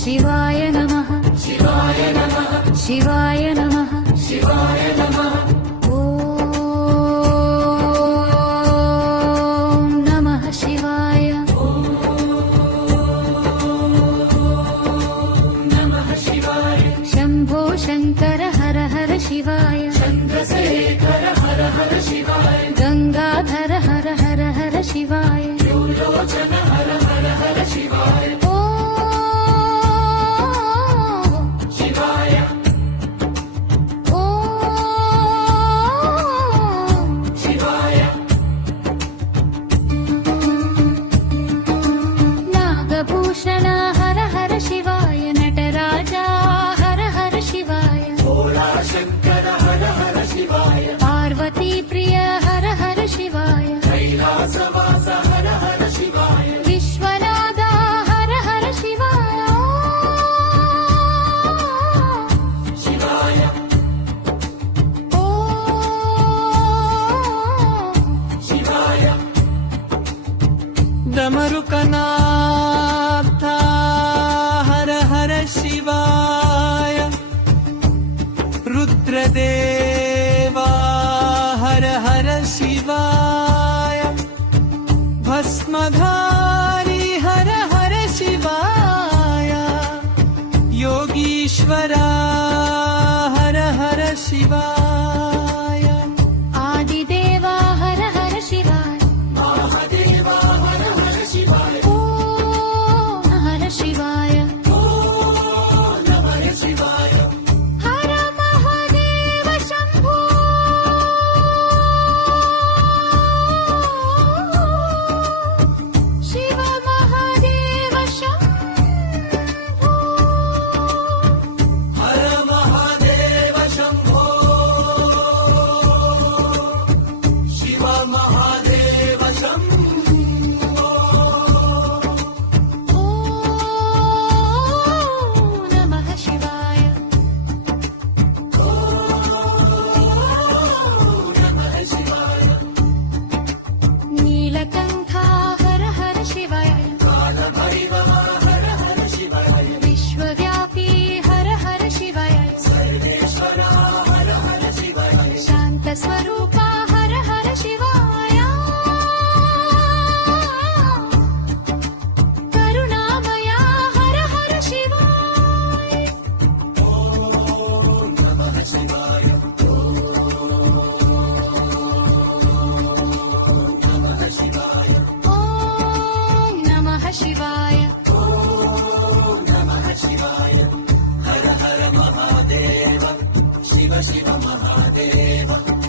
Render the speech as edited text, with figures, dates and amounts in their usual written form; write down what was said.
शिवाय नमः शिवाय नमः शिवाय नमः शिवाय नमः ॐ नमः शिवाय नमः शिवाय शम्भो शङ्कर हर हर शिवाय चन्द्रशेखर हर हर शिवाय गङ्गाधर हर हर हर शिवाय त्रिलोचन हर हर हर शिवाय भूषण हर हर शिवाय नटराजा हर हर शिवाय भोला शंकर हर हर शिवाय पार्वती प्रिय हर हर शिवाय कैलासवास हर हर शिवाय विश्वनाथ हर हर शिवाय शिवाय ओ शिवाय डमरुकना शिवाय रुद्रदेवा हर हर शिवाय भस्मधारी हर हर शिवाय योगीश्वरा हर हर शिवाय आदिदेवा हर हर शिवाय महादेवा हर हर शिवाय ओ हर शिवाय हर महादेव शंभो शिव महादेव शंभो हर महादेव शंभो शिव महादेव शंभो ओ नमः शिवाय नीलकंठा हर हर शिवाय हर हर शिवाय विश्वव्यापी हर हर शिवाय सर्वेश्वरा हर हर शिवाय शांत स्वरूपा हर हर शिवाय करुणामया हर हर शिवाय ओम नमः शिवाय शिवाय ओम नमः शिवाय हर हर महादेव शिव शिव महादेव